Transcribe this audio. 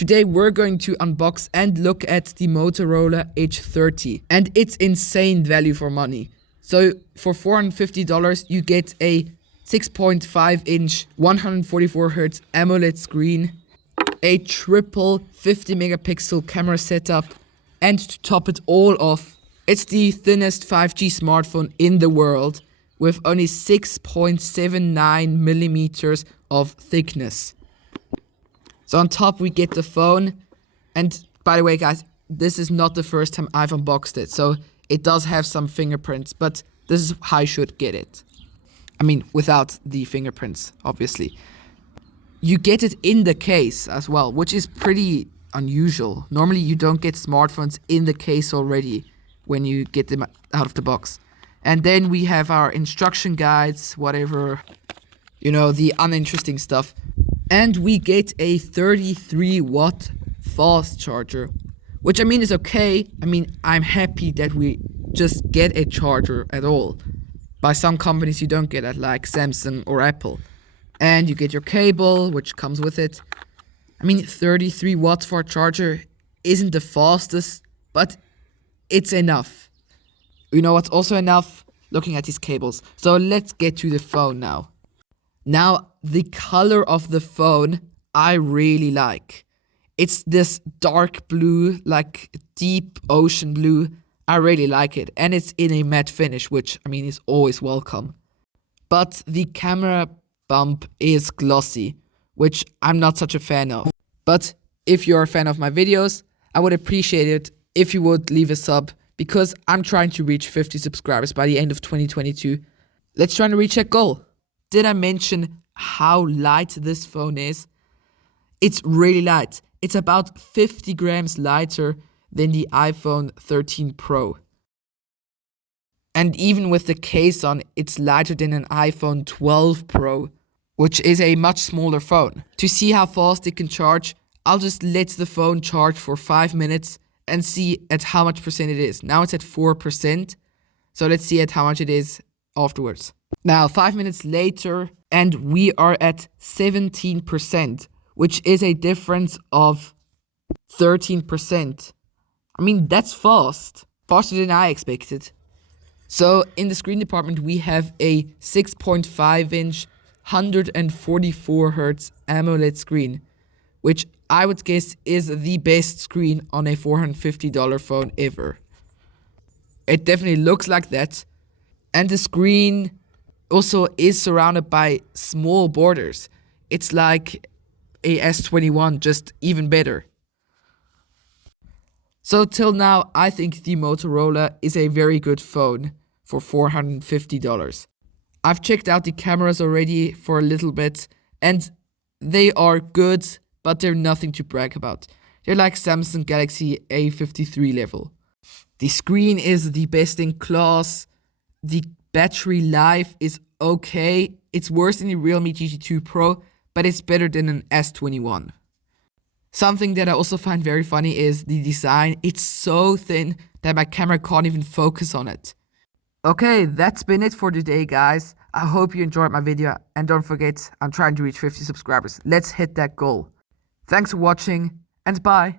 Today we're going to unbox and look at the Motorola H30, and it's insane value for money. So for $450 you get a 6.5 inch 144Hz AMOLED screen, a triple 50 megapixel camera setup, and to top it all off, it's the thinnest 5G smartphone in the world with only 6.79 millimeters of thickness. So on top we get the phone, and by the way guys, this is not the first time I've unboxed it, so it does have some fingerprints, but this is how I should get it. I mean, without the fingerprints, obviously. You get it in the case as well, which is pretty unusual. Normally you don't get smartphones in the case already when you get them out of the box. And then we have our instruction guides, whatever, you know, the uninteresting stuff. And we get a 33 watt fast charger, which I mean is okay. I mean, I'm happy that we just get a charger at all. By some companies you don't get it, like Samsung or Apple. And you get your cable, which comes with it. I mean, 33 watts for a charger isn't the fastest, but it's enough. You know what's also enough? Looking at these cables. So let's get to the phone now. Now, the color of the phone I really like. It's this dark blue, like deep ocean blue. I really like it. And it's in a matte finish, which, I mean, is always welcome. But the camera bump is glossy, which I'm not such a fan of. But if you're a fan of my videos, I would appreciate it if you would leave a sub, because I'm trying to reach 50 subscribers by the end of 2022. Let's try to reach that goal. Did I mention how light this phone is? It's really light. It's about 50 grams lighter than the iPhone 13 Pro. And even with the case on, it's lighter than an iPhone 12 Pro, which is a much smaller phone. To see how fast it can charge, I'll just let the phone charge for 5 minutes and see at how much percent it is. Now it's at 4%, so let's see at how much it is afterwards. Now 5 minutes later, and we are at 17%, which is a difference of 13%. I mean, that's fast. Faster than I expected. So in the screen department, we have a 6.5 inch 144Hz AMOLED screen, which I would guess is the best screen on a $450 phone ever. It definitely looks like that. And the screen also is surrounded by small borders. It's like a S21, just even better. So till now, I think the Motorola is a very good phone for $450. I've checked out the cameras already for a little bit, and they are good, but they're nothing to brag about. They're like Samsung Galaxy A53 level. The screen is the best in class. The battery life is okay. It's worse than the Realme GT2 Pro, but it's better than an S21. Something that I also find very funny is the design. It's so thin that my camera can't even focus on it. Okay, that's been it for today, guys. I hope you enjoyed my video, and don't forget, I'm trying to reach 50 subscribers. Let's hit that goal. Thanks for watching, and bye.